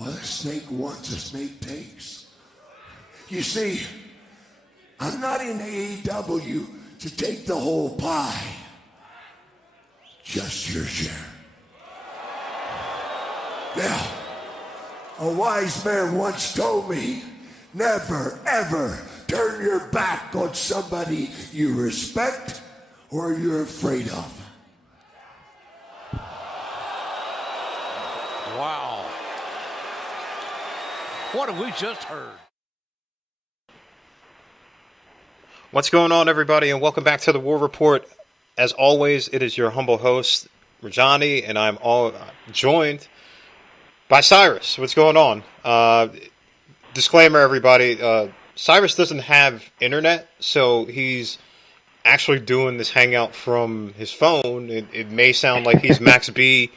What a snake wants, a snake takes. You see, I'm not in AEW to take the whole pie. Just your share. Now, a wise man once told me, never, ever turn your back on somebody you respect or you're afraid of. Wow. What have we just heard? What's going on, everybody, and welcome back to the War Report. As always, it is your humble host, Rajani, and I'm all joined by Cyrus. What's going on? Disclaimer, everybody. Cyrus doesn't have internet, so he's actually doing this hangout from his phone. It may sound like he's Max B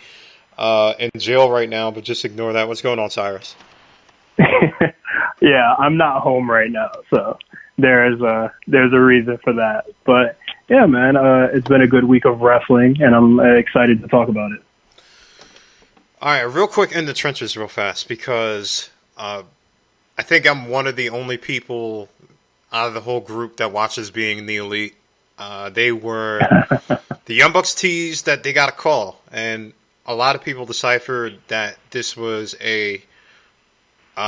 in jail right now, but just ignore that. What's going on, Cyrus? Yeah, I'm not home right now, so there's a reason for that. But yeah, man, it's been a good week of wrestling, and I'm excited to talk about it. All right, real quick in the trenches real fast, because I think I'm one of the only people out of the whole group that watches Being the Elite. They were the Young Bucks teased that they got a call, and a lot of people deciphered that this was a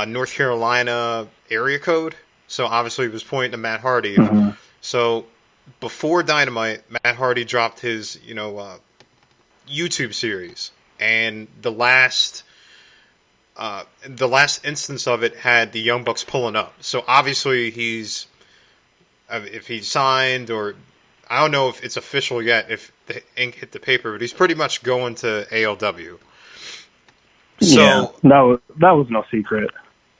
North Carolina area code. So obviously it was pointing to Matt Hardy. Mm-hmm. So before Dynamite, Matt Hardy dropped his YouTube series. And the last instance of it had the Young Bucks pulling up. So obviously if he signed, or I don't know if it's official yet, if the ink hit the paper, but he's pretty much going to ALW. So yeah, that was no secret.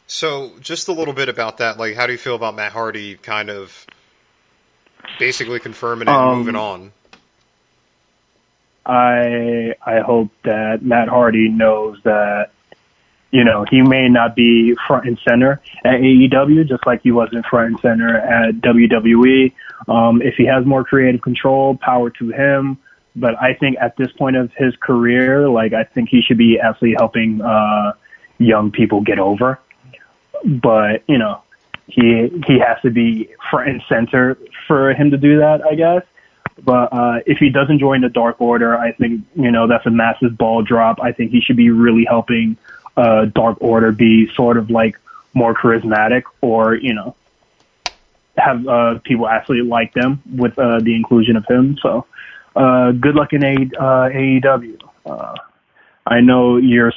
So just a little bit about that. Like, how do you feel about Matt Hardy kind of basically confirming it and moving on? I hope that Matt Hardy knows that, he may not be front and center at AEW, just like he wasn't front and center at WWE. If he has more creative control, power to him. But I think at this point of his career, I think he should be actually helping young people get over. But, he has to be front and center for him to do that, I guess. But if he doesn't join the Dark Order, I think, that's a massive ball drop. I think he should be really helping Dark Order be sort of more charismatic, or, have people actually like them with the inclusion of him. So good luck in AEW. I know your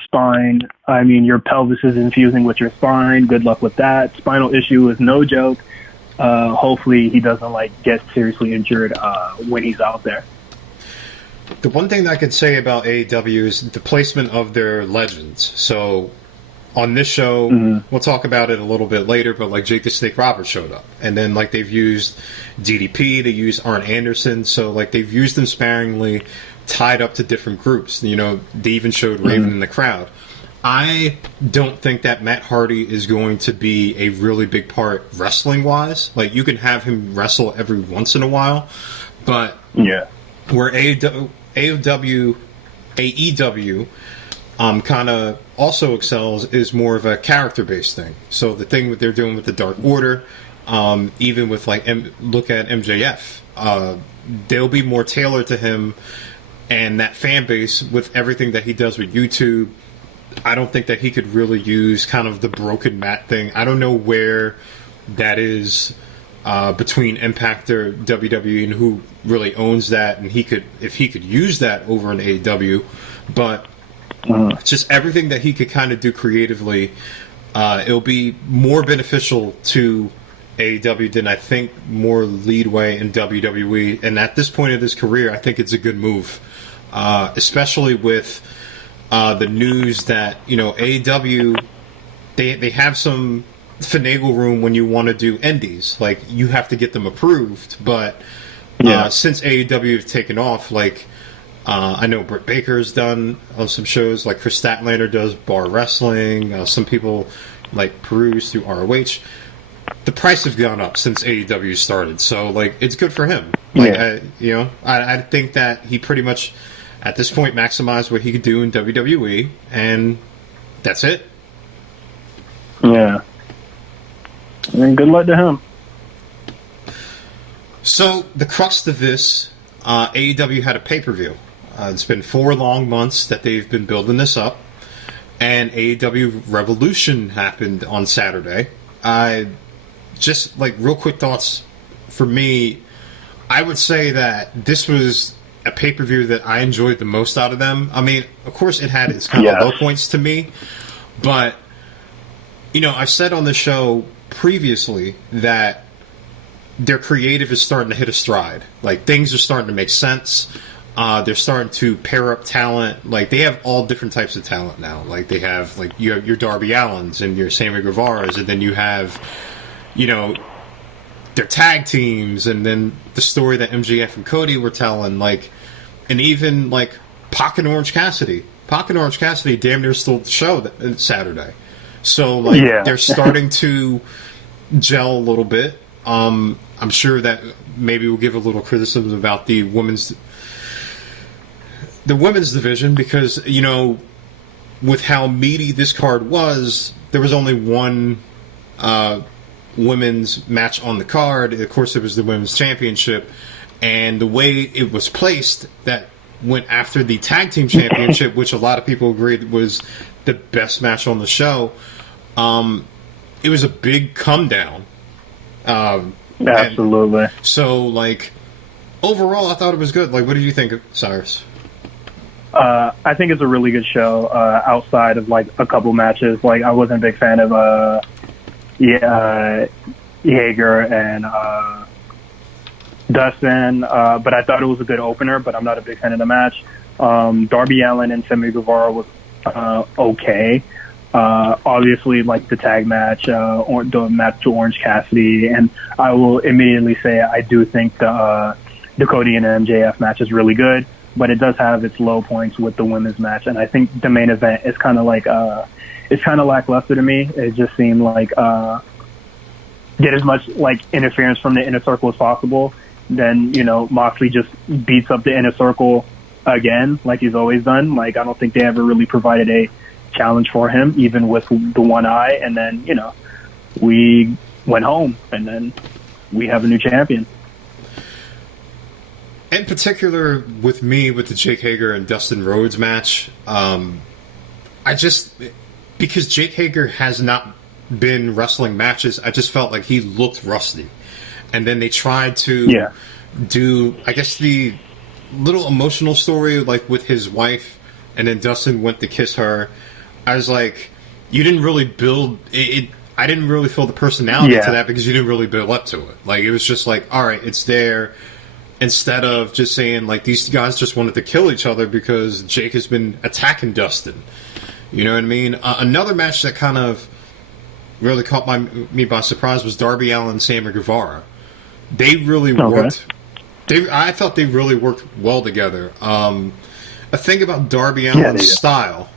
pelvis is infusing with your spine. Good luck with that. Spinal issue is no joke. Hopefully he doesn't get seriously injured when he's out there. The one thing that I could say about AEW is the placement of their legends. So on this show, We'll talk about it a little bit later, but Jake the Snake Roberts showed up. And then they've used DDP, they used Arn Anderson, so they've used them sparingly, tied up to different groups. They even showed Raven in the crowd. I don't think that Matt Hardy is going to be a really big part wrestling-wise. You can have him wrestle every once in a while, but where AEW kind of also excels is more of a character-based thing. So the thing that they're doing with the Dark Order, even with look at MJF, they'll be more tailored to him and that fan base with everything that he does with YouTube. I don't think that he could really use kind of the broken Matt thing. I don't know where that is between Impact or WWE and who really owns that, and if he could use that over in AEW, but just everything that he could kind of do creatively, it'll be more beneficial to AEW than I think more leadway in WWE. And at this point of his career, I think it's a good move, especially with the news that AEW they have some finagle room when you want to do indies. You have to get them approved, but since AEW have taken off, I know Britt Baker's done some shows, Chris Statlander does Bar Wrestling. Some people peruse through ROH. The price have gone up since AEW started, so it's good for him. I think that he pretty much at this point maximized what he could do in WWE, and that's it. Yeah. And good luck to him. So the crux of this, AEW had a pay-per-view. It's been 4 long months that they've been building this up, and AEW Revolution happened on Saturday. Just like real quick thoughts for me, I would say that this was a pay-per-view that I enjoyed the most out of them. I mean, of course, it had its kind of low points to me, but you know, I've said on the show previously that their creative is starting to hit a stride. Like, things are starting to make sense. They're starting to pair up talent. Like, they have all different types of talent now. Like, they have, like, you have your Darby Allins and your Sammy Guevaras, and then you have, you know, their tag teams, and then the story that MJF and Cody were telling, like, and even, like, Pac and Orange Cassidy. Pac and Orange Cassidy damn near stole the show Saturday. So, like, they're starting to gel a little bit. I'm sure that maybe we'll give a little criticism about the women's division, because, you know, with how meaty this card was, there was only one women's match on the card. Of course, it was the women's championship, and the way it was placed, that went after the tag team championship, which a lot of people agreed was the best match on the show. It was a big come down. Absolutely. So, like, overall, I thought it was good. Like, what did you think, Cyrus? I think it's a really good show. Outside of like a couple matches, like I wasn't a big fan of Hager and Dustin, but I thought it was a good opener. But I'm not a big fan of the match. Darby Allin and Sammy Guevara was okay. Obviously, like the tag match, or the match to Orange Cassidy, and I will immediately say I do think the Cody and MJF match is really good, but it does have its low points with the women's match, and I think the main event is kind of like it's kind of lackluster to me. It just seemed like get as much like interference from the Inner Circle as possible. Then, you know, Moxley just beats up the Inner Circle again, like he's always done. Like, I don't think they ever really provided a challenge for him, even with the one eye. And then, you know, we went home, and then we have a new champion. In particular, with me, with the Jake Hager and Dustin Rhodes match, because Jake Hager has not been wrestling matches, I just felt like he looked rusty. And then they tried to do, I guess, the little emotional story, like with his wife, and then Dustin went to kiss her. I was like, you didn't really build it. I didn't really feel the personality to that, because you didn't really build up to it. Like, it was just like, all right, it's there. Instead of just saying, like, these guys just wanted to kill each other because Jake has been attacking Dustin. You know what I mean? Another match that kind of really caught me by surprise was Darby Allin and Sammy Guevara. They really worked. I thought they really worked well together. A thing about Darby Allin's style,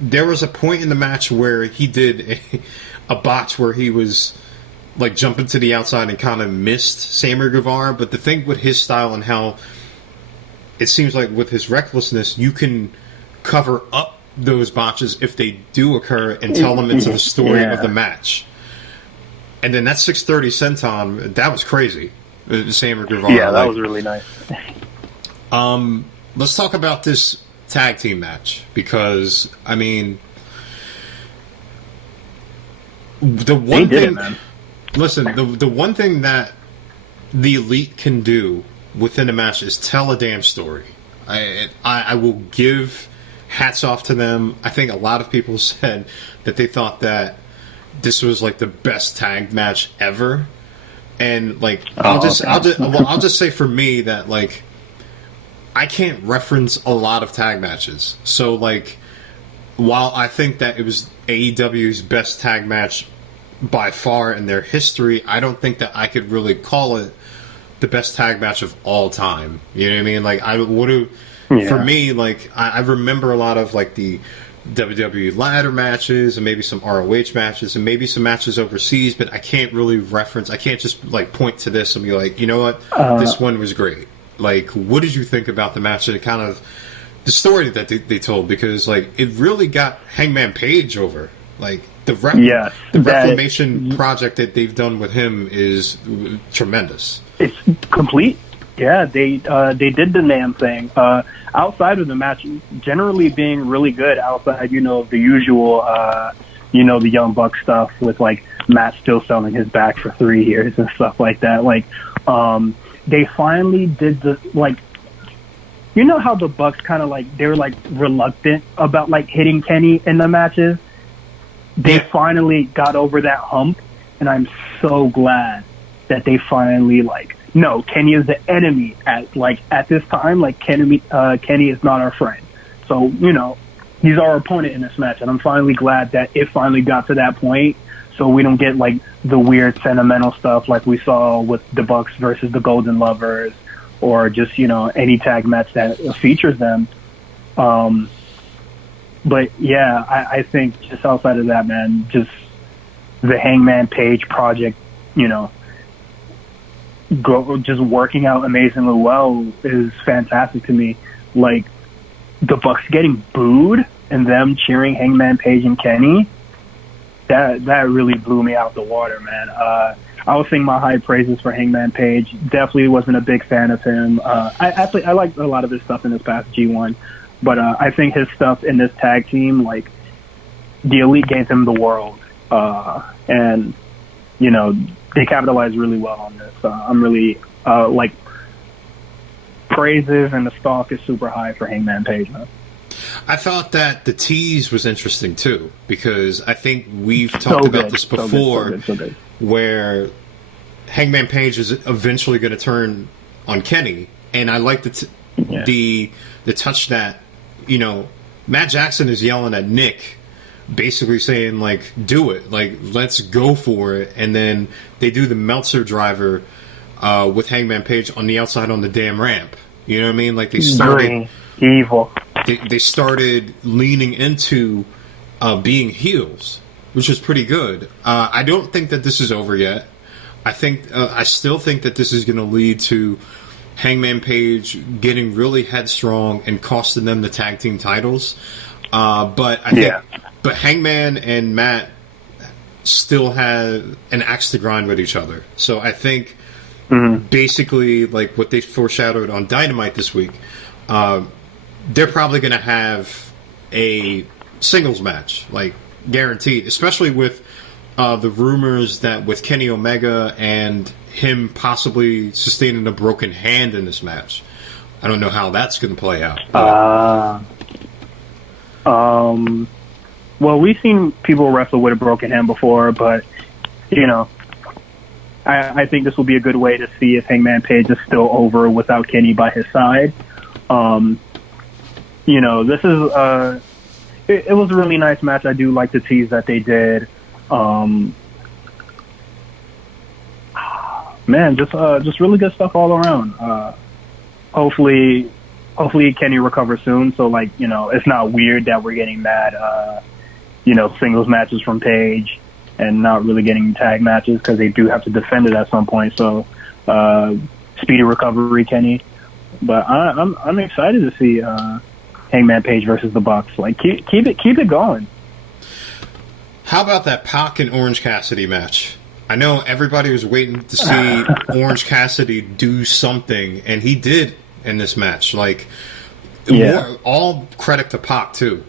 there was a point in the match where he did a botch where he was like jumping to the outside and kind of missed Sammy Guevara. But the thing with his style and how it seems like with his recklessness, you can cover up those botches if they do occur and tell them into the story of the match. And then that 630 senton, that was crazy. Sammy Guevara. Yeah, that was really nice. Let's talk about this tag team match, because, I mean, the one thing... Listen, the one thing that the Elite can do within a match is tell a damn story. I will give hats off to them. I think a lot of people said that they thought that this was like the best tag match ever, and like I'll just say for me that like I can't reference a lot of tag matches. So like while I think that it was AEW's best tag match by far in their history, I don't think that I could really call it the best tag match of all time. You know what I mean? Like I would have. For me, like I remember a lot of like the WWE ladder matches and maybe some ROH matches and maybe some matches overseas, but I can't really reference. I can't just like point to this and be like, you know what, this one was great. Like, what did you think about the match and kind of the story that they told? Because like it really got Hangman Page over. Like Yes, the Reclamation project that they've done with him is tremendous. It's complete. Yeah, they did the damn thing. Outside of the match, generally being really good. Outside, the usual, the Young Buck stuff with like Matt still selling his back for 3 years and stuff like that. Like, they finally did the like. You know how the Bucks kind of like, they were like reluctant about like hitting Kenny in the matches? They finally got over that hump, and I'm so glad that they finally like, no, Kenny is the enemy at this time. Like Kenny is not our friend. So, he's our opponent in this match, and I'm finally glad that it finally got to that point, so we don't get like the weird sentimental stuff like we saw with the Bucks versus the Golden Lovers, or just, any tag match that features them. But yeah, I think just outside of that, man, just the Hangman Page project, just working out amazingly well is fantastic to me. Like, the Bucks getting booed and them cheering Hangman Page and Kenny, that really blew me out the water, man. I was singing my high praises for Hangman Page. Definitely wasn't a big fan of him. I liked a lot of his stuff in this past G1, but I think his stuff in this tag team, like, the Elite gave him the world, and they capitalized really well on this. I'm really praises, and the stock is super high for Hangman Page, man. I thought that the tease was interesting too, because I think we've talked about this before, where Hangman Page is eventually going to turn on Kenny, and I like the touch that Matt Jackson is yelling at Nick, basically saying like, "Do it, like let's go for it," and then they do the Meltzer driver with Hangman Page on the outside on the damn ramp. You know what I mean? Like they started evil. They started leaning into being heels, which is pretty good. I don't think that this is over yet. I still think that this is going to lead to Hangman Page getting really headstrong and costing them the tag team titles. But Hangman and Matt still have an axe to grind with each other. So I think basically like what they foreshadowed on Dynamite this week, they're probably going to have a singles match, like guaranteed, especially with the rumors that with Kenny Omega and him possibly sustaining a broken hand in this match. I don't know how that's going to play out. Well, we've seen people wrestle with a broken hand before, but, I think this will be a good way to see if Hangman Page is still over without Kenny by his side. This is it was a really nice match. I do like the tease that they did. Man, just really good stuff all around. Hopefully Kenny recovers soon. So it's not weird that we're getting that singles matches from Page and not really getting tag matches, because they do have to defend it at some point. So speedy recovery, Kenny. But I'm excited to see Hangman Page versus the Bucks. Like keep it going. How about that Pac and Orange Cassidy match? I know everybody was waiting to see Orange Cassidy do something, and he did in this match. All credit to Pac too.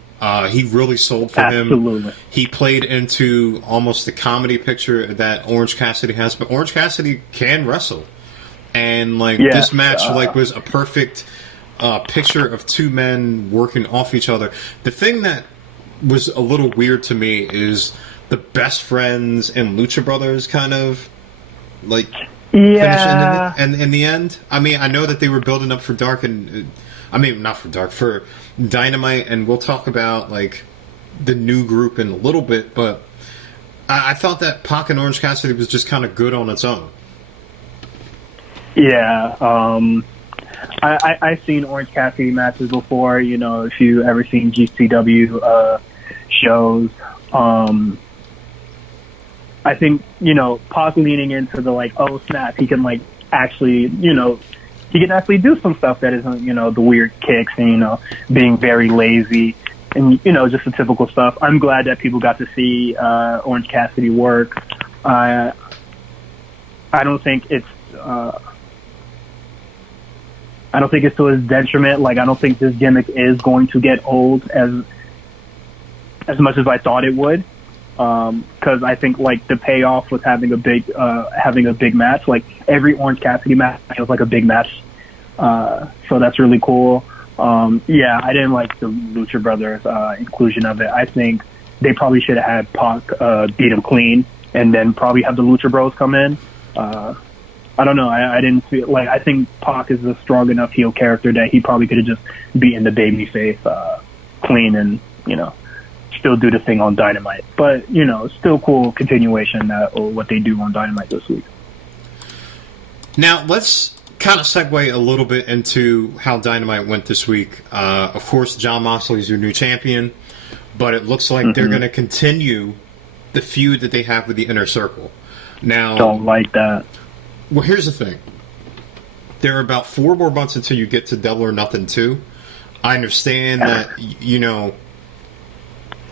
He really sold for him. He played into almost the comedy picture that Orange Cassidy has, but Orange Cassidy can wrestle, and this match was a perfect picture of two men working off each other. The thing that was a little weird to me is the Best Friends and Lucha Brothers kind of finish in the end. I mean, I know that they were building up for for Dynamite, and we'll talk about the new group in a little bit, but I thought that Pac and Orange Cassidy was just kind of good on its own. Yeah, I've seen Orange Cassidy matches before. If you ever seen GCW shows, I think Pac leaning into the oh snap, he can actually he can actually do some stuff that isn't the weird kicks and being very lazy. and just the typical stuff. I'm glad that people got to see Orange Cassidy work. I don't think it's to his detriment. Like, I don't think this gimmick is going to get old as much as I thought it would. Because I think like the payoff was having a big match. Like every Orange Cassidy match feels like a big match. So that's really cool. Yeah, I didn't like the Lucha Brothers inclusion of it. I think they probably should have had Pac beat him clean, and then probably have the Lucha Bros come in. I don't know. I didn't feel like, I think Pac is a strong enough heel character that he probably could have just beaten the babyface clean and still do the thing on Dynamite. But still cool continuation or what they do on Dynamite this week. Now let's kind of segue a little bit into how Dynamite went this week. Of course, Jon Moxley is your new champion, but it looks like they're going to continue the feud that they have with the Inner Circle. Now, don't like that. Well, here's the thing. There are about 4 more months until you get to Double or Nothing 2. I understand that,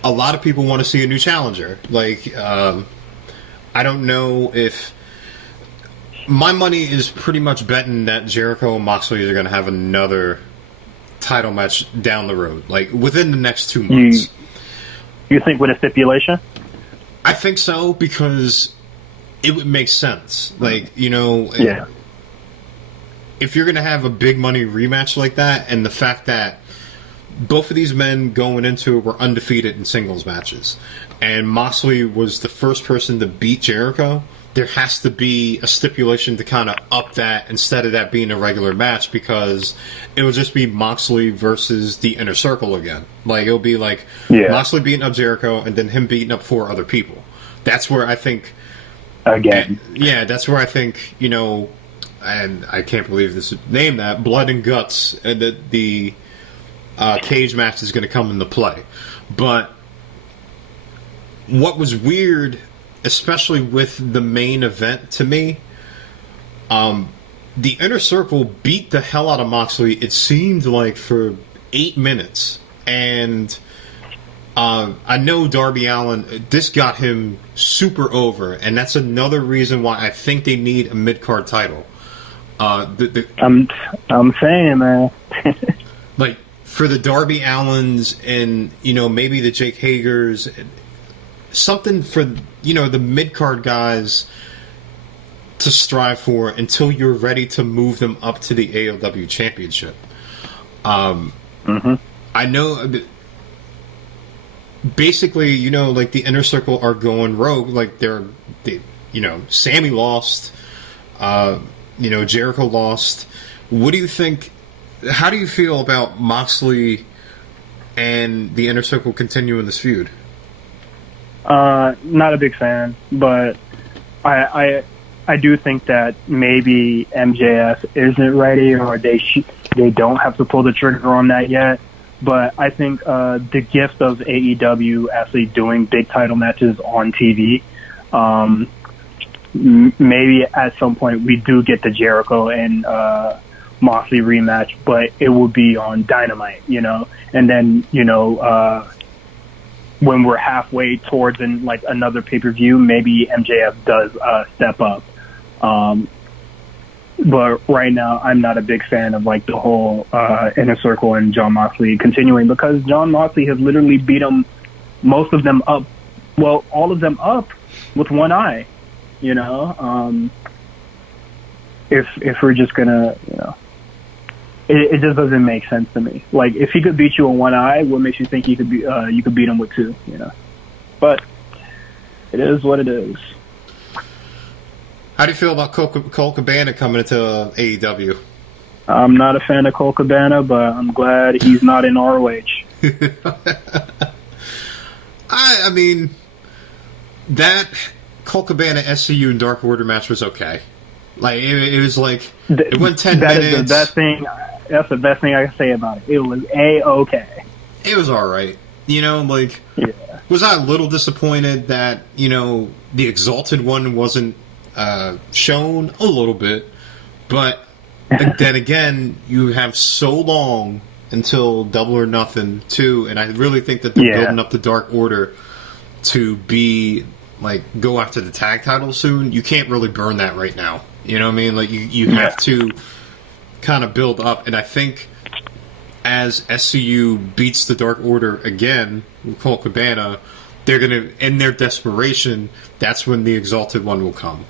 a lot of people want to see a new challenger. Like, I don't know if... My money is pretty much betting that Jericho and Moxley are going to have another title match down the road, like within the next 2 months. You think with a stipulation? I think so, because it would make sense. Like, yeah. If you're going to have a big money rematch like that, and the fact that both of these men going into it were undefeated in singles matches, and Moxley was the first person to beat Jericho, there has to be a stipulation to kind of up that instead of that being a regular match, because it will just be Moxley versus the Inner Circle again. Like, it'll be like Moxley beating up Jericho and then him beating up 4 other people. That's where I think... Again. Yeah, that's where I think, and I can't believe this name that, Blood and Guts, and the cage match is going to come into play. But what was weird, especially with the main event to me, the Inner Circle beat the hell out of Moxley, it seemed like, for 8 minutes. And I know Darby Allin, this got him super over, and that's another reason why I think they need a mid-card title. I'm saying, man. Like, for the Darby Allins and, maybe the Jake Hagers, something for, the mid-card guys to strive for until you're ready to move them up to the AEW Championship. I know... Basically, like the Inner Circle are going rogue. Like Sammy lost, Jericho lost. What do you think? How do you feel about Moxley and the Inner Circle continuing this feud? Not a big fan, but I do think that maybe MJF isn't ready, or they don't have to pull the trigger on that yet. But I think the gift of AEW actually doing big title matches on TV, maybe at some point we do get the Jericho and Moxley rematch, but it will be on Dynamite, and then when we're halfway towards another pay-per-view, maybe MJF does step up. But right now, I'm not a big fan of the whole Inner Circle and Jon Moxley continuing, because Jon Moxley has literally beat most of them up. Well, all of them up with one eye. If we're just gonna, it just doesn't make sense to me. Like, if he could beat you in one eye, what makes you think you could beat him with 2? But it is what it is. How do you feel about Colt Cabana coming into AEW? I'm not a fan of Colt Cabana, but I'm glad he's not in ROH. I mean, that Colt Cabana SCU and Dark Order match was okay. Like, it was like, it went 10 minutes. Is the best thing. That's the best thing I can say about it. It was A-okay. It was alright. Was I a little disappointed that, the Exalted one wasn't shown? A little bit. But then again, you have so long until Double or Nothing 2, and I really think that they're building up the Dark Order to be, like, go after the tag title soon. You can't really burn that right now. You know what I mean? Like, you have to kind of build up, and I think as SCU beats the Dark Order again, Colt Cabana, they're going to, in their desperation, that's when the Exalted One will come.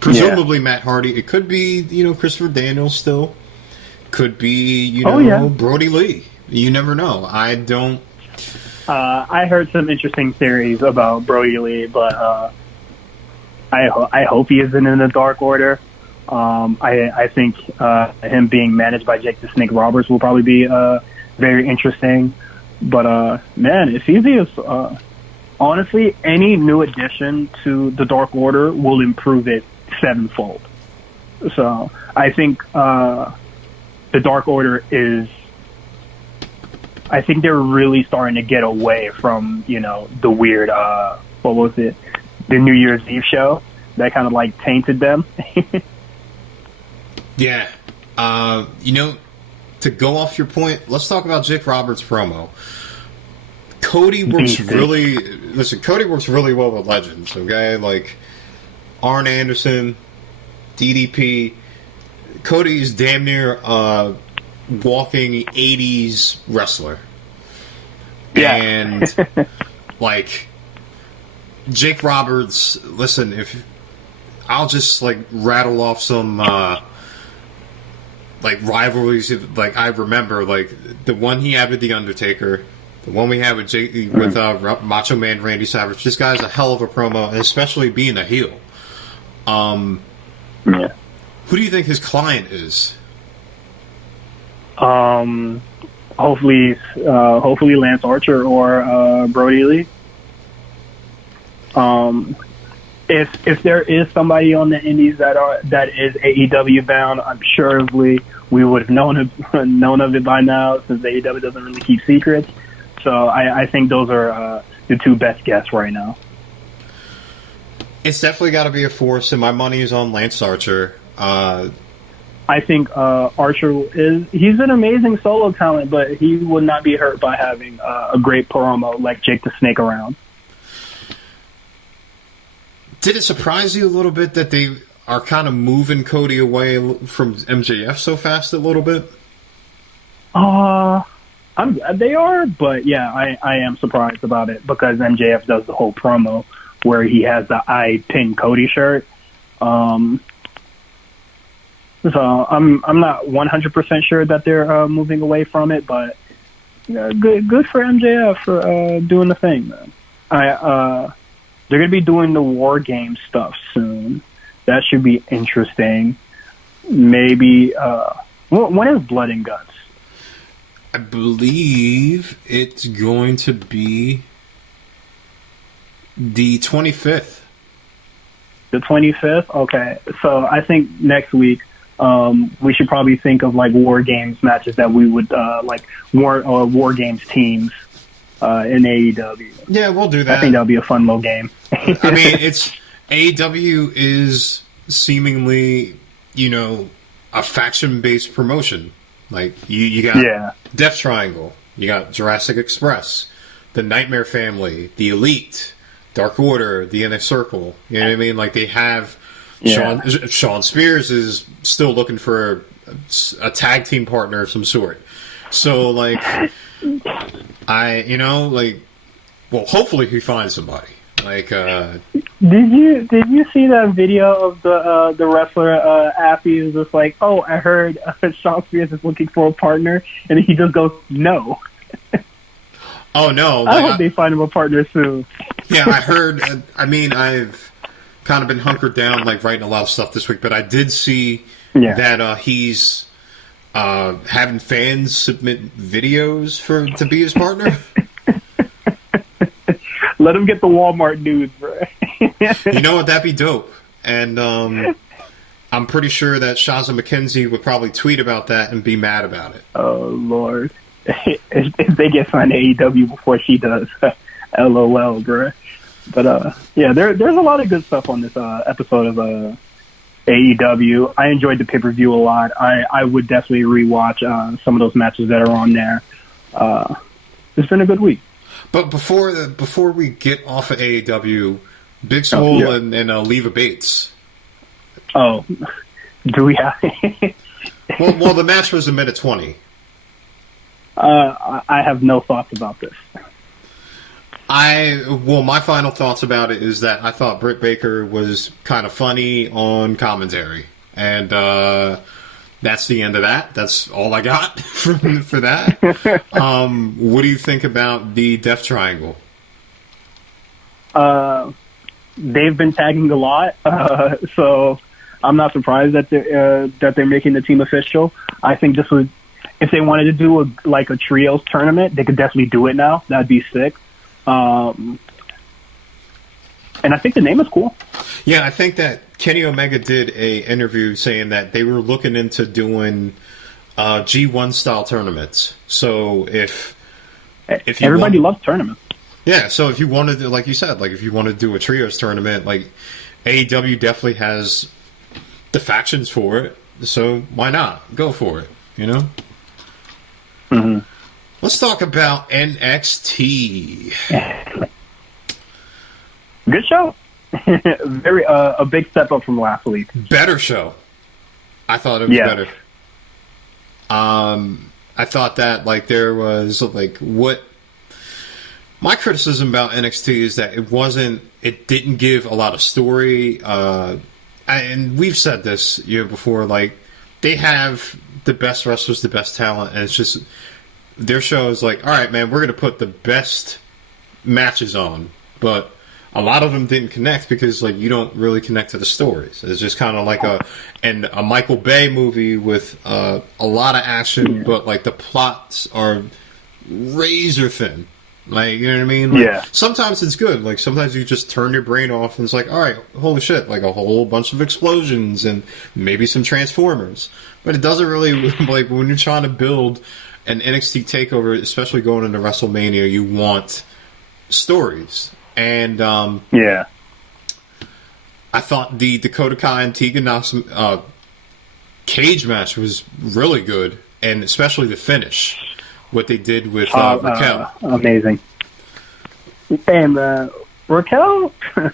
Presumably Matt Hardy. It could be, Christopher Daniels still. Could be, Brody Lee. You never know. I don't... I heard some interesting theories about Brody Lee, but I hope he isn't in the Dark Order. I think him being managed by Jake the Snake Roberts will probably be very interesting. But, man, it's easy as... honestly, any new addition to the Dark Order will improve it sevenfold. So I think the Dark Order is... I think they're really starting to get away from, the weird, what was it? The New Year's Eve show that kind of, like, tainted them. Yeah. To go off your point, let's talk about Jake Roberts' promo. Cody works really well with legends, okay? Like Arn Anderson, DDP. Cody is damn near walking 80s wrestler. Yeah. And like Jake Roberts, listen, if I'll just like rattle off some like rivalries like I remember, like the one he had with The Undertaker, the one we had with Macho Man Randy Savage. This guy's a hell of a promo, and especially being a heel. Who do you think his client is? Hopefully Lance Archer or Brody Lee. If there is somebody on the Indies that is AEW bound, I'm sure we would have known of it by now, since AEW doesn't really keep secrets. So I think those are the two best guests right now. It's definitely got to be a force, and my money is on Lance Archer. I think Archer he's an amazing solo talent, but he would not be hurt by having a great promo like Jake the Snake around. Did it surprise you a little bit that they are kind of moving Cody away from MJF so fast a little bit? They are, but yeah, I am surprised about it because MJF does the whole promo where he has the I Pin Cody shirt. So I'm not 100% sure that they're moving away from it, but good for MJF for doing the thing, man. They're going to be doing the War Games stuff soon. That should be interesting. Maybe when is Blood and Guts? I believe it's going to be the 25th. The 25th? Okay. So I think next week we should probably think of like War Games matches that we would like War Games teams in AEW. Yeah, we'll do that. I think that'll be a fun little game. I mean, it's AEW is seemingly, a faction-based promotion. Like you got Death Triangle, you got Jurassic Express, the Nightmare Family, the Elite, Dark Order, the Inner Circle. You know what I mean? Like they have Sean Spears is still looking for a tag team partner of some sort. So like hopefully he finds somebody. Like did you see that video of the wrestler Affy is just like, oh, I heard Sean Spears is looking for a partner, and he just goes, no. Oh no! I hope they find him a partner soon. Yeah, I heard. I've kind of been hunkered down, like writing a lot of stuff this week, but I did see that he's having fans submit videos to be his partner. Let him get the Walmart news, bro. You know what? That'd be dope. And I'm pretty sure that Shaza McKenzie would probably tweet about that and be mad about it. Oh, Lord. If they get signed to AEW before she does, LOL, bro. But, there's a lot of good stuff on this episode of AEW. I enjoyed the pay-per-view a lot. I would definitely rewatch some of those matches that are on there. It's been a good week. But before we get off of AEW, Big Swole and Leva Bates. Oh, do we have? well, the match was a minute 20. I have no thoughts about this. My final thoughts about it is that I thought Britt Baker was kind of funny on commentary, and that's the end of that. That's all I got for that. What do you think about the Death Triangle? They've been tagging a lot, so I'm not surprised that they're making the team official. I think this would, if they wanted to do a trios tournament, they could definitely do it now. That'd be sick. And I think the name is cool. Yeah, I think that Kenny Omega did a interview saying that they were looking into doing G1 style tournaments. So if everybody loves tournaments. Yeah, so if you wanted to, like you said, like if you want to do a trios tournament, like AEW definitely has the factions for it. So why not go for it? You know. Mm-hmm. Let's talk about NXT. Good show. Very a big step up from last week. Better show. I thought it was better. I thought that like there was like what my criticism about NXT is that it didn't give a lot of story. And we've said this before. Like they have the best wrestlers, the best talent, and it's just. Their show is like, all right, man, we're going to put the best matches on, but a lot of them didn't connect because, like, you don't really connect to the stories. It's just kind of like a Michael Bay movie with a lot of action, but like the plots are razor thin. Like, you know what I mean? Like, sometimes it's good. Like, sometimes you just turn your brain off and it's like, all right, holy shit, like a whole bunch of explosions and maybe some Transformers. But it doesn't really, like, when you're trying to build an NXT takeover, especially going into WrestleMania, you want stories. And I thought the Dakota Kai and Tegan Knox cage match was really good, and especially the finish, what they did with Raquel. Amazing. And Raquel, put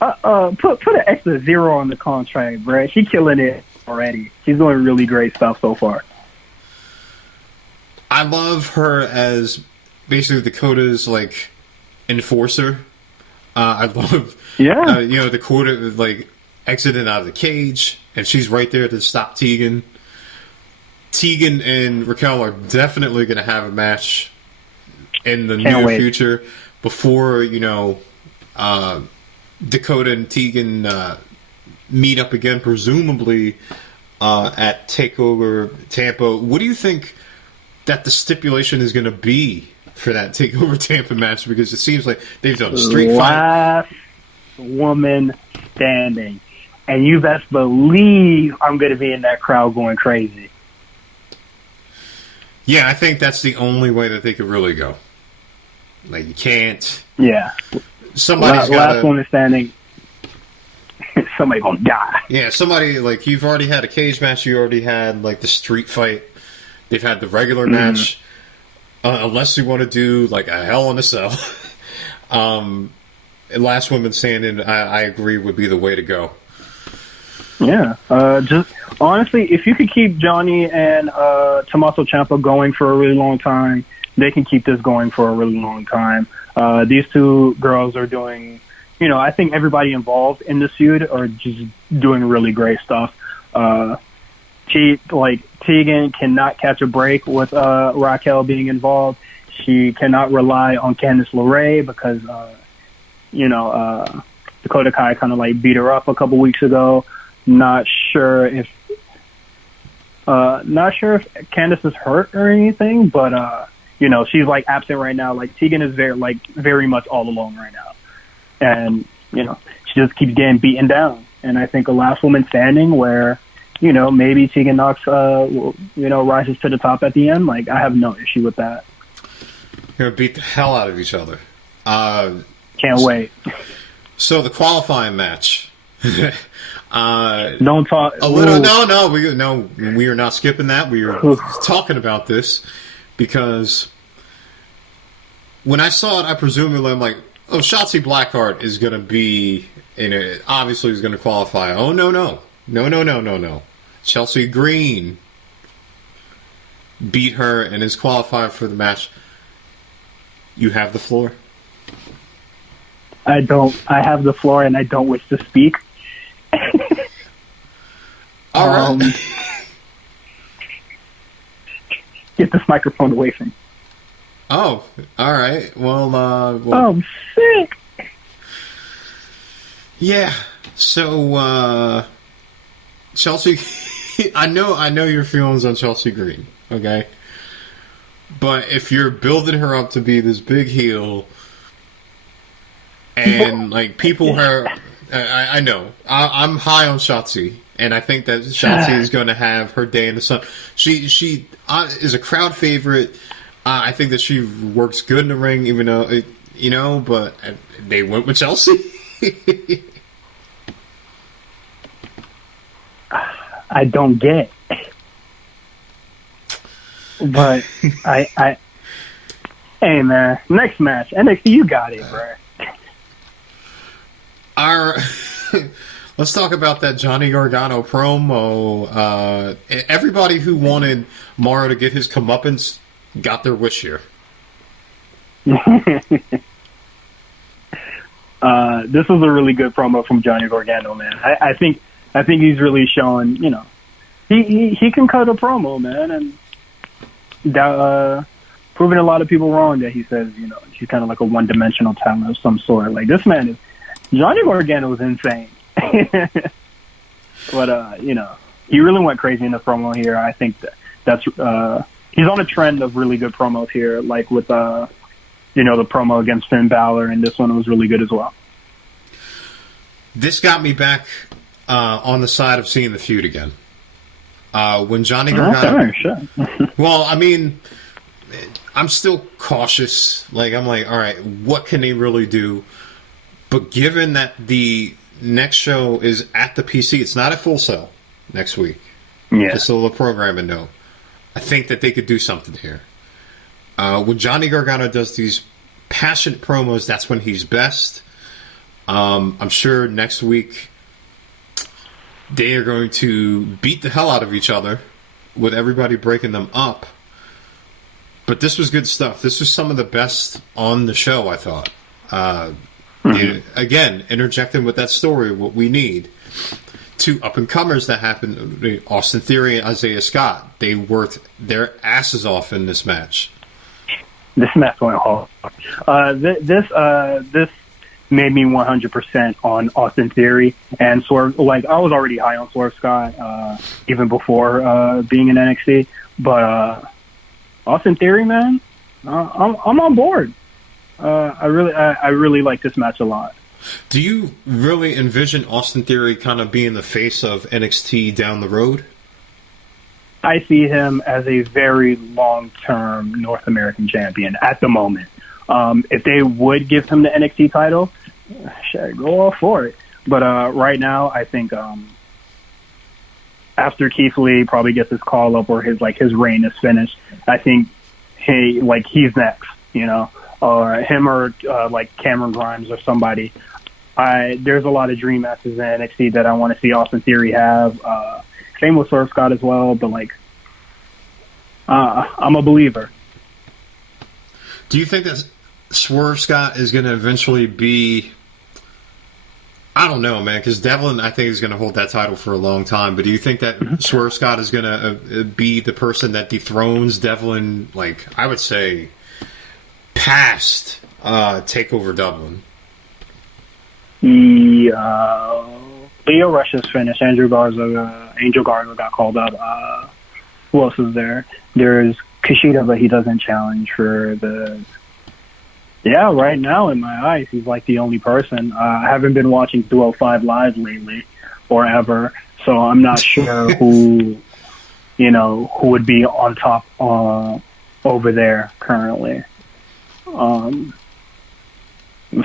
an extra 0 on the contract, bro. She's killing it already. She's doing really great stuff so far. I love her as basically Dakota's like enforcer. I love, Dakota like exiting out of the cage, and she's right there to stop Tegan. Tegan and Raquel are definitely going to have a match in the near future before Dakota and Tegan meet up again, presumably at Takeover Tampa. What do you think that the stipulation is going to be for that Takeover Tampa match? Because it seems like they've done a street fight. Last woman standing. And you best believe I'm going to be in that crowd going crazy. Yeah, I think that's the only way that they could really go. Like, you can't. Yeah. Somebody's last woman standing. Somebody going to die. Yeah, somebody, like, you've already had a cage match. You already had, like, the street fight. They've had the regular match, unless you want to do like a Hell in a Cell. Last woman standing, I agree, would be the way to go. Yeah, just honestly, if you could keep Johnny and Tommaso Ciampa going for a really long time, they can keep this going for a really long time. These two girls are doing, I think everybody involved in this feud are just doing really great stuff. Tegan cannot catch a break with Raquel being involved. She cannot rely on Candice LeRae because, Dakota Kai kind of like beat her up a couple weeks ago. Not sure if Candice is hurt or anything, but she's like absent right now. Like Tegan is very much all alone right now, and she just keeps getting beaten down. And I think a last woman standing where maybe Tegan Knox rises to the top at the end. Like I have no issue with that. You're gonna beat the hell out of each other. Can't wait. So the qualifying match. Don't talk. A little. No, we are not skipping that. We are talking about this because when I saw it, I presumed I'm like, oh, Shotzi Blackheart is going to be in it. Obviously, is going to qualify. Oh no. Chelsea Green beat her and is qualified for the match. You have the floor. I don't. I have the floor, and I don't wish to speak. All right. Get this microphone away from me. Oh, all right. Well, I'm sick. Yeah. So, Chelsea, I know your feelings on Chelsea Green, okay? But if you're building her up to be this big heel, and like people are, I know I'm high on Shotzi, and I think that Shotzi is going to have her day in the sun. She is a crowd favorite. I think that she works good in the ring, even though but they went with Chelsea. I don't get it. But hey man, next match, NXT, you got it, bro. Let's talk about that Johnny Gargano promo. Everybody who wanted Mauro to get his comeuppance got their wish here. This was a really good promo from Johnny Gargano, man. I think he's really showing, he can cut a promo, man, and proving a lot of people wrong that he says, he's kind of like a one-dimensional talent of some sort. Like, this man Johnny Gargano is insane. But, he really went crazy in the promo here. I think that's he's on a trend of really good promos here, like with, the promo against Finn Balor, and this one was really good as well. This got me back on the side of seeing the feud again. When Johnny Gargano... Okay, sure. Well, I mean, I'm still cautious. Like, I'm like, all right, what can they really do? But given that the next show is at the PC, it's not at Full Sail next week. Yeah. Just a little programming note. I think that they could do something here. When Johnny Gargano does these passionate promos, that's when he's best. I'm sure next week they are going to beat the hell out of each other with everybody breaking them up. But this was good stuff. This was some of the best on the show, I thought. Again, interjecting with that story, what we need. Two up-and-comers that happened, Austin Theory and Isaiah Scott, they worked their asses off in this match. This match went hard. This made me 100% on Austin Theory and Swerve. Like, I was already high on Swerve Scott even before being in NXT, but Austin Theory, man, I'm on board. I really like this match a lot. Do you really envision Austin Theory kind of being the face of NXT down the road? I see him as a very long-term North American champion at the moment. If they would give him the NXT title, sure, go all for it. But right now, I think after Keith Lee probably gets his call up or his reign is finished, I think he's next, or him or Cameron Grimes or somebody. There's a lot of dream matches in NXT that I want to see Austin Theory have. Same with Swerve Scott as well, but I'm a believer. Do you think that Swerve Scott is going to eventually be... I don't know, man, because Devlin, I think, is going to hold that title for a long time. But do you think that Swerve Scott is going to be the person that dethrones Devlin, I would say, past TakeOver Dublin? Leo Rush is finished. Angel Garza got called up. Who else is there? There's Kushida, but he doesn't challenge for the... Yeah, right now, in my eyes, he's the only person. I haven't been watching 205 Live lately, or ever, so I'm not sure who would be on top over there currently.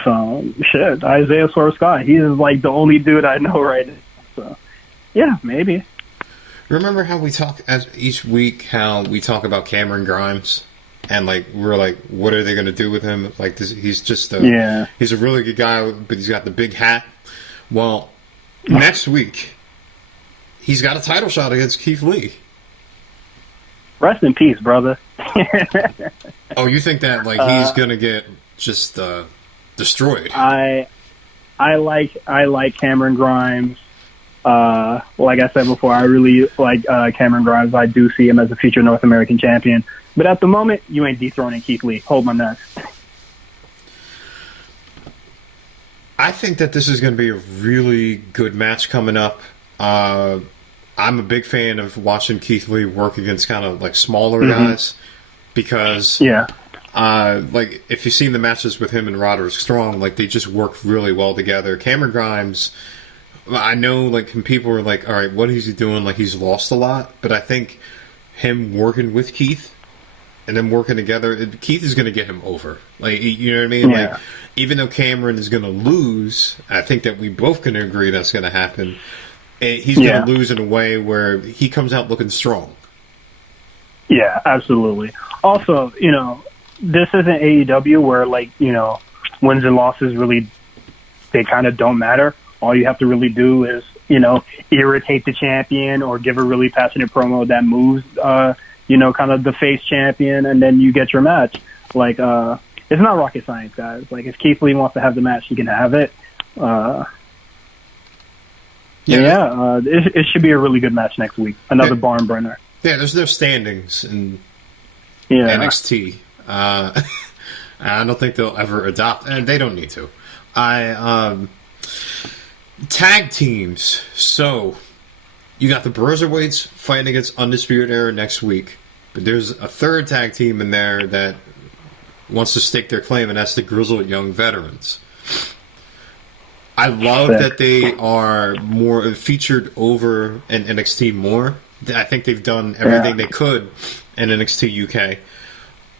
So, shit, Isaiah Swerve Scott, he's the only dude I know right now. So, yeah, maybe. Remember how we talk as each week? How we talk about Cameron Grimes, and like we're like, what are they going to do with him? Like this, he's just he's a really good guy, but he's got the big hat. Well, next week he's got a title shot against Keith Lee. Rest in peace, brother. Oh, you think that like he's going to get just destroyed? I like Cameron Grimes. Like I said before, I really like Cameron Grimes. I do see him as a future North American champion. But at the moment, you ain't dethroning Keith Lee. Hold my nuts. I think that this is going to be a really good match coming up. I'm a big fan of watching Keith Lee work against kind of like smaller guys because, like if you've seen the matches with him and Roderick Strong, like they just work really well together. Cameron Grimes, I know like when people are like, all right, what is he doing? Like he's lost a lot, but I think him working with Keith and then working together, Keith is going to get him over. Like, you know what I mean? Yeah. Like, even though Cameron is going to lose, I think that we both can agree that's going to happen. He's going to lose in a way where he comes out looking strong. Yeah, absolutely. Also, you know, this isn't AEW where, like, you know, wins and losses really, they kind of don't matter. All you have to really do is, you know, irritate the champion or give a really passionate promo that moves, you know, kind of the face champion, and then you get your match. Like, it's not rocket science, guys. Like, if Keith Lee wants to have the match, he can have it. It should be a really good match next week. Another barn burner. Yeah, there's no standings in NXT. I don't think they'll ever adopt, and they don't need to. Tag teams. So, you got the Bruiserweights fighting against Undisputed Era next week, but there's a third tag team in there that wants to stake their claim, and that's the Grizzled Young Veterans. I love that they are more featured over in NXT more. I think they've done everything they could in NXT UK.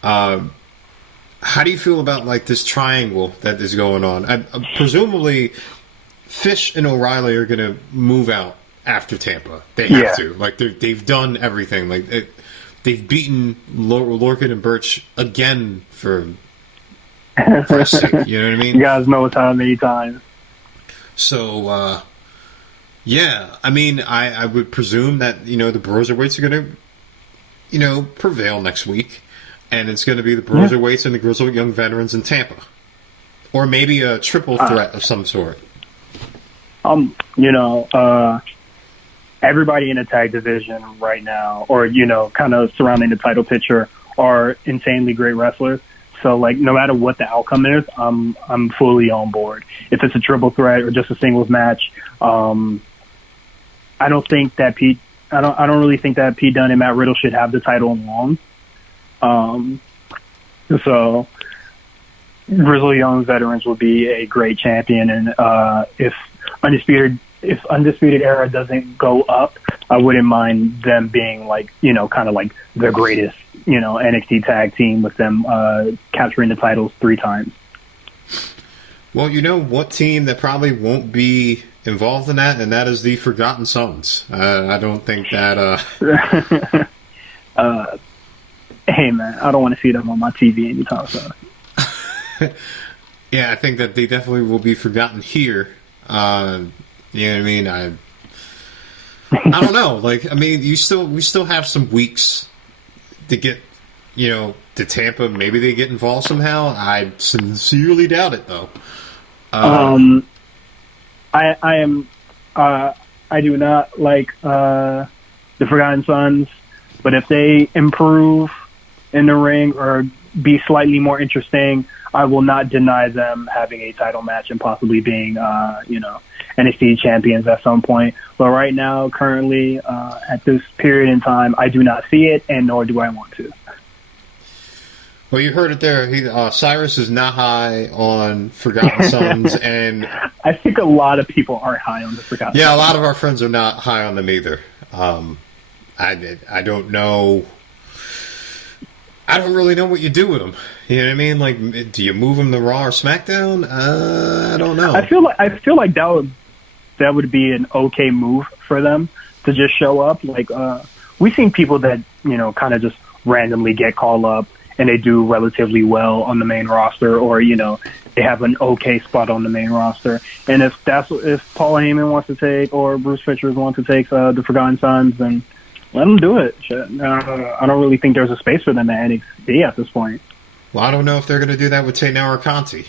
How do you feel about like this triangle that is going on? Presumably, Fish and O'Reilly are going to move out after Tampa. They have to. Like they've done everything. Like they've beaten Lorcan and Birch again for Christ's sake. You know what I mean? You guys know it's how many times. So, I mean, I would presume that, you know, the Bruiserweights are going to, you know, prevail next week. And it's going to be the Bruiserweights and the Grizzled Young Veterans in Tampa. Or maybe a triple threat of some sort. You know, everybody in the tag division right now, or, you know, kind of surrounding the title picture, are insanely great wrestlers. So, like, no matter what the outcome is, I'm fully on board. If it's a triple threat or just a singles match, I don't think that I don't really think that Pete Dunne and Matt Riddle should have the title long. So, Grizzled Young Veterans would be a great champion, and if Undisputed Era doesn't go up, I wouldn't mind them being like, you know, kind of like the greatest, you know, NXT tag team with them capturing the titles 3 times. Well, you know what team that probably won't be involved in that, and that is the Forgotten Sons. I don't think that... Hey, man, I don't want to see them on my TV anytime soon. Yeah, I think that they definitely will be forgotten here. You know what I mean? I don't know. Like, I mean, we still have some weeks to get, you know, to Tampa. Maybe they get involved somehow. I sincerely doubt it, though. I do not like the Forgotten Sons, but if they improve in the ring or be slightly more interesting, I will not deny them having a title match and possibly being, you know, NXT champions at some point. But right now, currently, at this period in time, I do not see it, and nor do I want to. Well, you heard it there. Cyrus is not high on Forgotten Sons, and I think a lot of people aren't high on the Forgotten Sons. Yeah, a lot of our friends are not high on them either. I don't know. I don't really know what you do with them. You know what I mean? Like, do you move them to Raw or SmackDown? I don't know. I feel like that would that would be an okay move for them to just show up. Like, we've seen people that, kind of just randomly get called up and they do relatively well on the main roster, or, they have an okay spot on the main roster. And if Paul Heyman wants to take, or Bruce Pritchard wants to take the Forgotten Sons, then let them do it. I don't really think there's a space for them at NXT at this point. Well, I don't know if they're going to do that with Taynara Conti.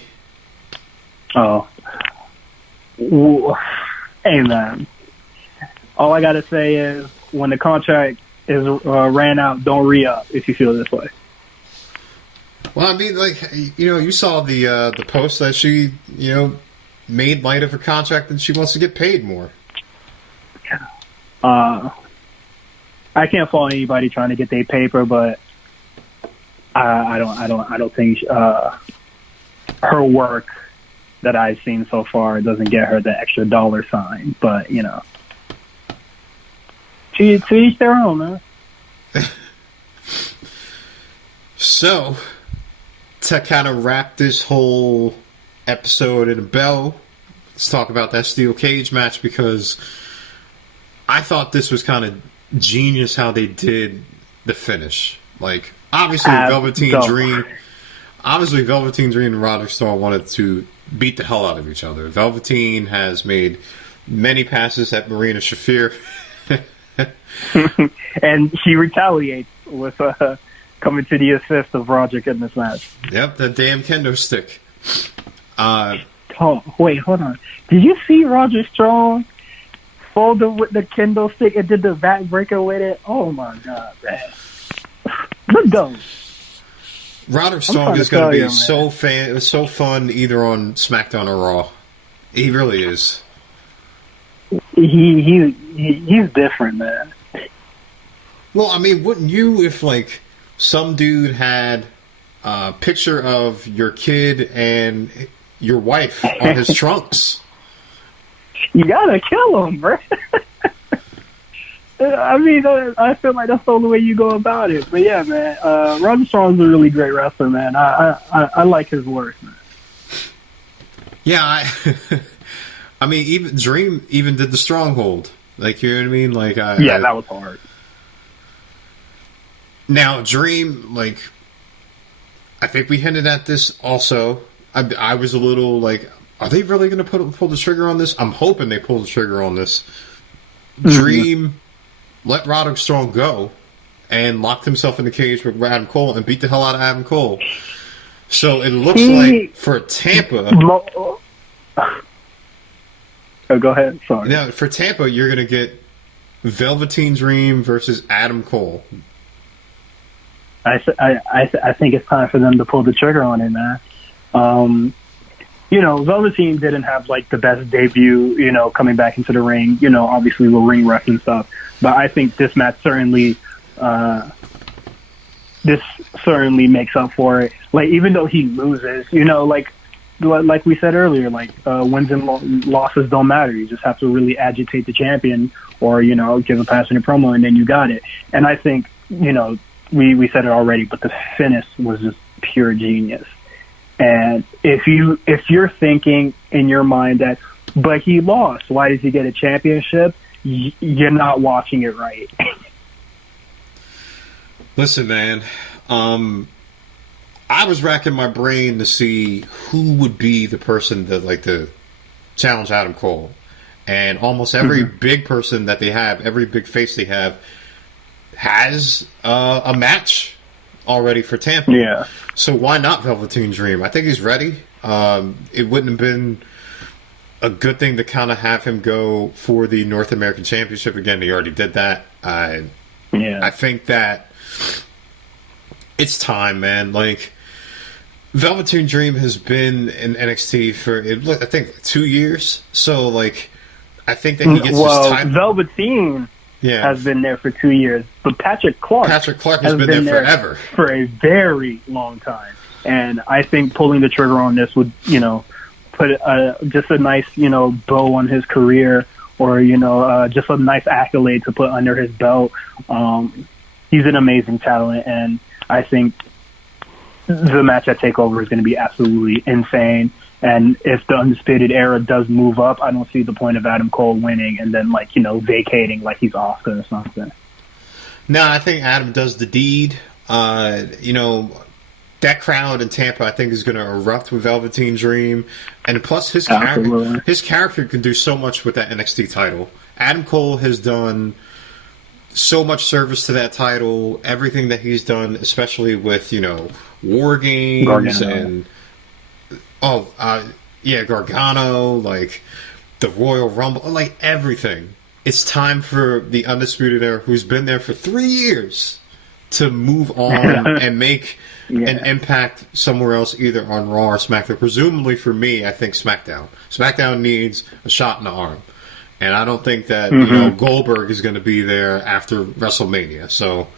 Oh. Hey, man. All I got to say is when the contract is ran out, don't re-up if you feel this way. Well, I mean, you saw the post that she, made light of her contract and she wants to get paid more. I can't fault anybody trying to get their paper, but I don't think her work that I've seen so far doesn't get her the extra dollar sign. But to each their own, man. So, to kind of wrap this whole episode in a bow, let's talk about that steel cage match, because I thought this was kind of genius how they did the finish. Like, obviously Velveteen Dream and Roderick Strong wanted to beat the hell out of each other. Velveteen has made many passes at Marina Shafir. And she retaliates with coming to the assist of Roderick in this match. Yep, the damn kendo stick. Wait, hold on. Did you see Roderick Strong fold with the kendo stick and did the backbreaker with it? Oh my god, man. Let's go. Roderick Strong is going to be so fun either on SmackDown or Raw. He really is. He's different, man. Well, I mean, wouldn't you if, like, some dude had a picture of your kid and your wife on his trunks? You gotta kill him, bro. I mean, I feel like that's the only way you go about it. But yeah, man, Roderick Strong's a really great wrestler, man. I like his work, man. Yeah, I mean, even Dream even did the Stronghold. Like, you know what I mean? Like, that was hard. Now, Dream, like, I think we hinted at this also. I was a little like, are they really going to pull the trigger on this? I'm hoping they pull the trigger on this. Dream let Roderick Strong go and locked himself in the cage with Adam Cole and beat the hell out of Adam Cole. So it looks like for Tampa... Oh, go ahead. Sorry. Now, for Tampa, you're going to get Velveteen Dream versus Adam Cole. I think it's time for them to pull the trigger on it, man. Velveteen didn't have like the best debut, coming back into the ring, obviously with ring rust and stuff. But I think this match certainly makes up for it. Like, even though he loses, like we said earlier, like wins and losses don't matter. You just have to really agitate the champion, or give a passionate promo, and then you got it. And I think we said it already, but the finish was just pure genius. And if you're thinking in your mind that, but he lost, why does he get a championship? You're not watching it right. Listen, man, I was racking my brain to see who would be the person to challenge Adam Cole, and almost every big person that they have, every big face they have, has a match already for Tampa. Yeah. So why not Velveteen Dream? I think he's ready. It wouldn't have been a good thing to kind of have him go for the North American Championship again. He already did that. I think that it's time, man. Like, Velveteen Dream has been in NXT for, I think, 2 years. So, like, I think that he gets his time. Velveteen has been there for 2 years, but Patrick Clark has been there forever, for a very long time. And I think pulling the trigger on this would, put just a nice, bow on his career, or just a nice accolade to put under his belt. He's an amazing talent, and I think the match at TakeOver is going to be absolutely insane. And if the Undisputed Era does move up, I don't see the point of Adam Cole winning and then, like, you know, vacating like he's Oscar or something. No, I think Adam does the deed. You know, that crowd in Tampa, I think, is going to erupt with Velveteen Dream, and plus his character can do so much with that NXT title. Adam Cole has done so much service to that title. Everything that he's done, especially with, you know, War Games Gargano. and Gargano, like the Royal Rumble, like everything. It's time for the Undisputed Era, who's been there for 3 years, to move on and make an impact somewhere else, either on Raw or SmackDown. Presumably for me, I think SmackDown. SmackDown needs a shot in the arm. And I don't think that you know, Goldberg is going to be there after WrestleMania. So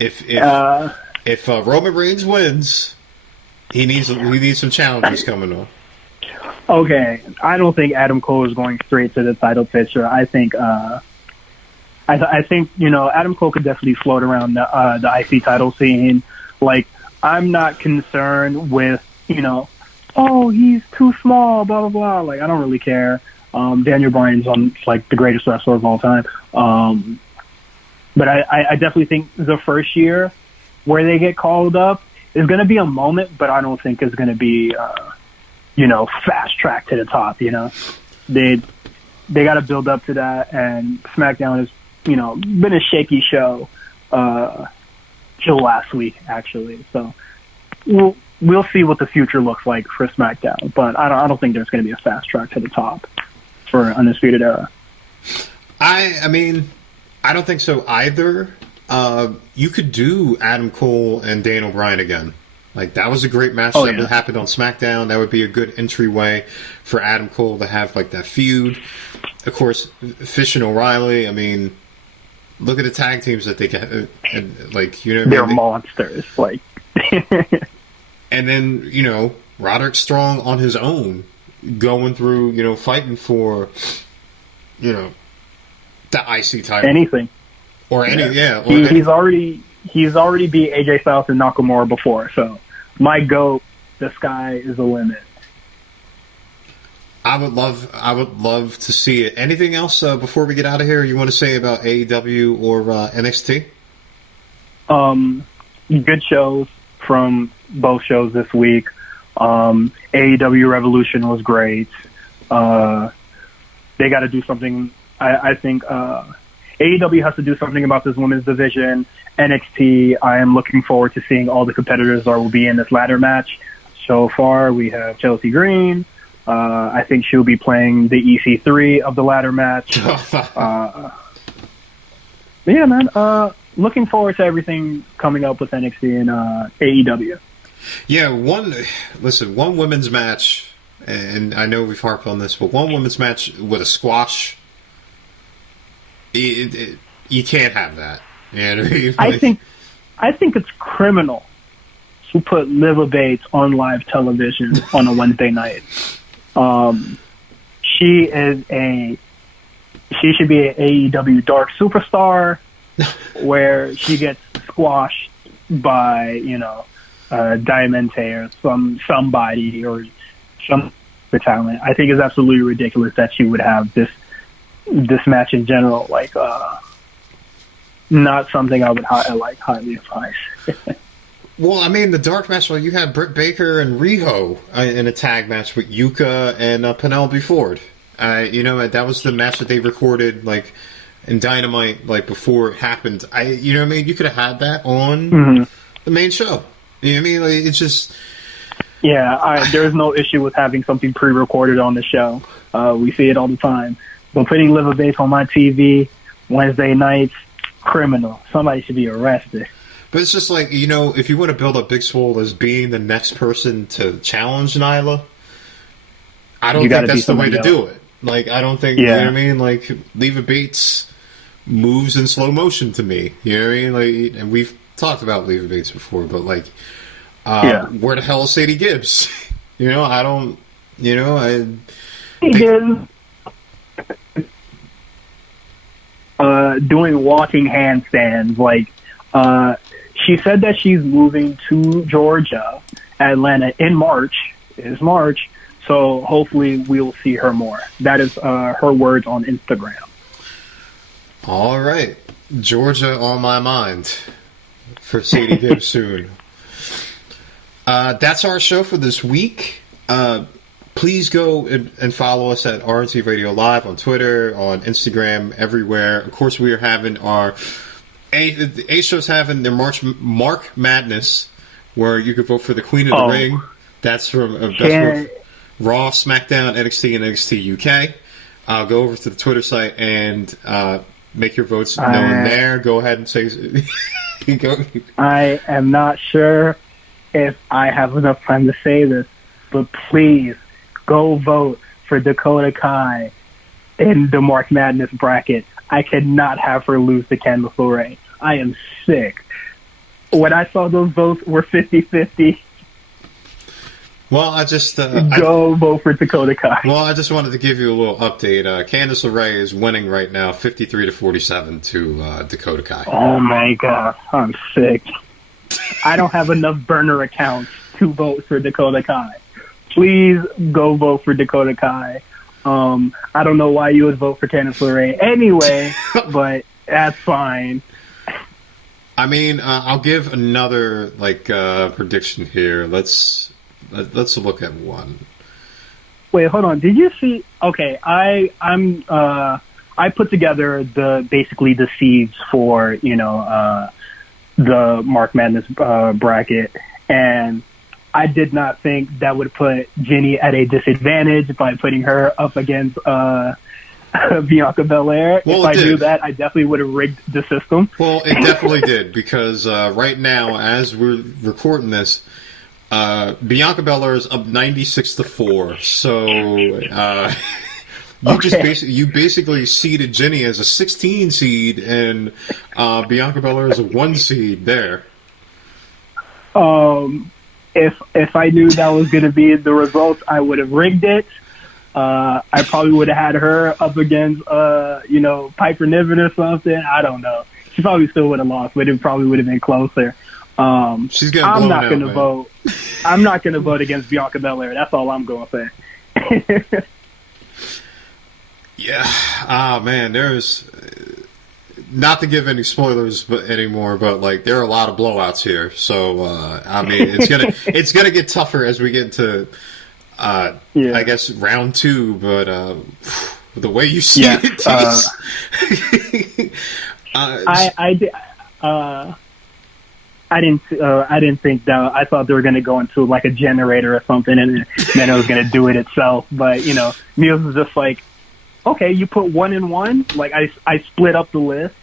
if Roman Reigns wins, he needs some challenges coming up. Okay, I don't think Adam Cole is going straight to the title picture. I think I think, you know, Adam Cole could definitely float around the IC title scene. Like, I'm not concerned with, you know, oh, he's too small, blah blah blah. Like, I don't really care. Daniel Bryan's like the greatest wrestler of all time. But I definitely think the first year where they get called up is going to be a moment, but I don't think it's going to be, you know, fast track to the top. You know, they got to build up to that, and SmackDown has, you know, been a shaky show till last week actually. So we'll see what the future looks like for SmackDown, but I don't think there's going to be a fast track to the top for Undisputed Era. I mean, I don't think so either. You could do Adam Cole and Daniel Bryan again. Like, that was a great match that happened on SmackDown. That would be a good entryway for Adam Cole to have, like, that feud. Of course, Fish and O'Reilly, I mean, look at the tag teams that they get. Like, you know, they're monsters. Like, and then, you know, Roderick Strong on his own, going through, you know, fighting for, you know, the IC title. Anything. Or any, He's already beat AJ Styles and Nakamura before, so my GOAT, the sky is the limit. I would love to see it. Anything else before we get out of here you want to say about AEW or NXT? Good shows from both shows this week. AEW Revolution was great. They got to do something. I think AEW has to do something about this women's division. NXT, I am looking forward to seeing all the competitors that will be in this ladder match. So far, we have Chelsea Green. I think she'll be playing the EC3 of the ladder match. Yeah, man. Looking forward to everything coming up with NXT and AEW. Yeah, one women's match, and I know we've harped on this, but one women's match with a squash, you can't have that. You know what I mean? Like, I think it's criminal to put Liva Bates on live television on a Wednesday night. She should be an AEW Dark Superstar, where she gets squashed by, you know, Diamante or somebody or some talent. I think it's absolutely ridiculous that she would have this match in general. Like, not something I would highly advise. Well, I mean, the dark match, well, you had Britt Baker and Riho in a tag match with Yuka and Penelope Ford. You know, that was the match that they recorded, like, in Dynamite, like, before it happened. You know what I mean? You could have had that on the main show. You know what I mean? Like, it's just... Yeah, there's no issue with having something pre-recorded on the show. We see it all the time. But putting Liva Bates on my TV Wednesday nights, criminal. Somebody should be arrested. But it's just like, you know, if you want to build up Big Swole as being the next person to challenge Nyla, I don't think that's the way to do it. Like, I don't think, you know what I mean? Like, Liva Bates moves in slow motion to me. You know what I mean? Like, and we've talked about Liva Bates before, but, like, where the hell is Sadie Gibbs? You know, I don't, you know, doing walking handstands. Like, she said that she's moving to Georgia, Atlanta in March. It's March. So hopefully we'll see her more. That is her words on Instagram. All right. Georgia on my mind for Sadie Gibbs soon. That's our show for this week. Please go and follow us at RNC Radio Live on Twitter, on Instagram, everywhere. Of course, we are having our A show's having their March Madness, where you could vote for the Queen of the Ring. That's from Raw, SmackDown, NXT, and NXT UK. Go over to the Twitter site and make your votes known there. Go ahead and say. Go. I am not sure if I have enough time to say this, but please go vote for Dakota Kai in the March Madness bracket. I cannot have her lose to Candice LeRae. I am sick. When I saw those votes were 50-50. Well, I just vote for Dakota Kai. Well, I just wanted to give you a little update. Candice LeRae is winning right now, 53-47 to Dakota Kai. Oh my god, I'm sick. I don't have enough burner accounts to vote for Dakota Kai. Please go vote for Dakota Kai. I don't know why you would vote for Candice LeRae anyway, but that's fine. I mean, I'll give another prediction here. Let's look at one. Wait, hold on. Did you see? Okay, I put together basically the seeds for the March Madness bracket, and I did not think that would put Jenny at a disadvantage by putting her up against Bianca Belair. Well, if I knew that, I definitely would have rigged the system. Well, it definitely did, because right now, as we're recording this, Bianca Belair is up 96-4. So you basically seeded Jenny as a 16 seed, and Bianca Belair is a 1 seed there. If I knew that was going to be the results, I would have rigged it. I probably would have had her up against, Piper Niven or something. I don't know. She probably still would have lost, but it probably would have been closer. She's getting blown I'm not out, going to vote. I'm not going to vote against Bianca Belair. That's all I'm going to say. Yeah. Ah, man, there's... Not to give any spoilers anymore, but there are a lot of blowouts here. So I mean, it's gonna get tougher as we get into I guess round 2. But the way you see it, I didn't think that. I thought they were going to go into a generator or something, and then it was going to do it itself. But Meals was just like, okay, you put 1 and 1. I split up the list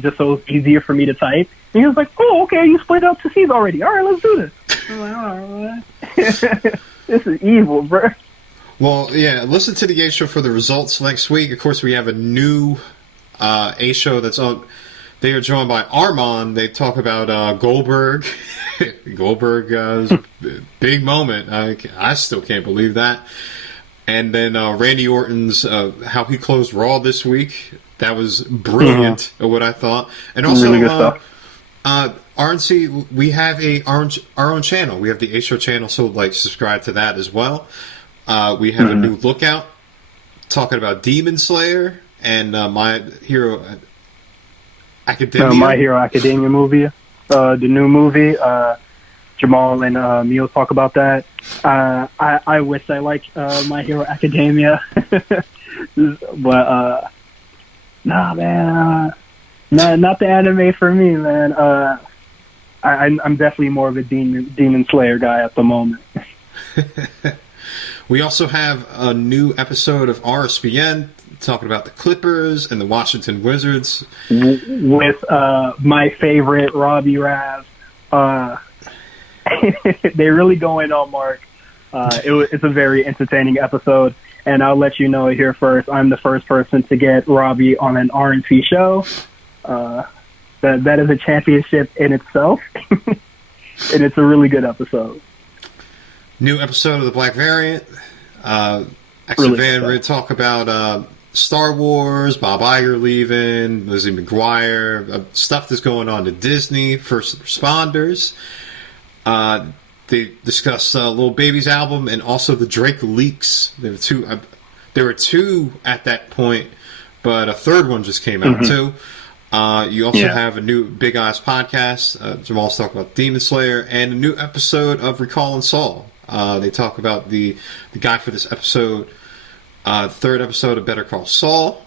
just so it's easier for me to type. And he was like, oh, okay, you split up to C's already. All right, let's do this. I'm like, all right. This is evil, bro. Well, yeah, listen to the A show for the results next week. Of course, we have a new A show that's on. They are joined by Armand. They talk about Goldberg. Goldberg's big moment. I still can't believe that. And then Randy Orton's how he closed Raw this week. That was brilliant, what I thought. And also, really good stuff. RNC, we have our own channel. We have the A Show channel, so subscribe to that as well. We have a new Lookout talking about Demon Slayer and My Hero Academia. My Hero Academia movie, the new movie. Jamal and Mio talk about that. I wish I liked My Hero Academia, but nah, man, not the anime for me, man. I'm definitely more of a Demon Slayer guy at the moment. We also have a new episode of RSPN talking about the Clippers and the Washington Wizards with my favorite Robbie Rav. They're really going on, Mark. It's a very entertaining episode, and I'll let you know here first. I'm the first person to get Robbie on an RNC show. That is a championship in itself, and it's a really good episode. New episode of the Black Variant. Extra Really Van good Rid talk about Star Wars, Bob Iger leaving, Lizzie McGuire, stuff that's going on to Disney, first responders. They discuss Lil Baby's album and also the Drake leaks. There were two at that point, but a third one just came out too. You also have a new Big Eyes podcast. Jamal's talking about Demon Slayer and a new episode of Recall and Saul. They talk about the guy for this episode, third episode of Better Call Saul.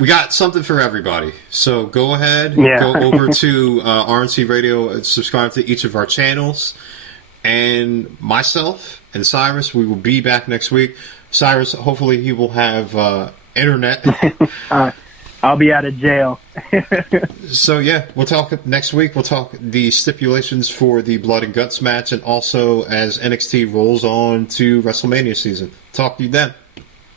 We got something for everybody. So go ahead, go over to RNC Radio and subscribe to each of our channels. And myself and Cyrus, we will be back next week. Cyrus, hopefully he will have internet. I'll be out of jail. So yeah, we'll talk next week. We'll talk the stipulations for the Blood and Guts match, and also as NXT rolls on to WrestleMania season. Talk to you then.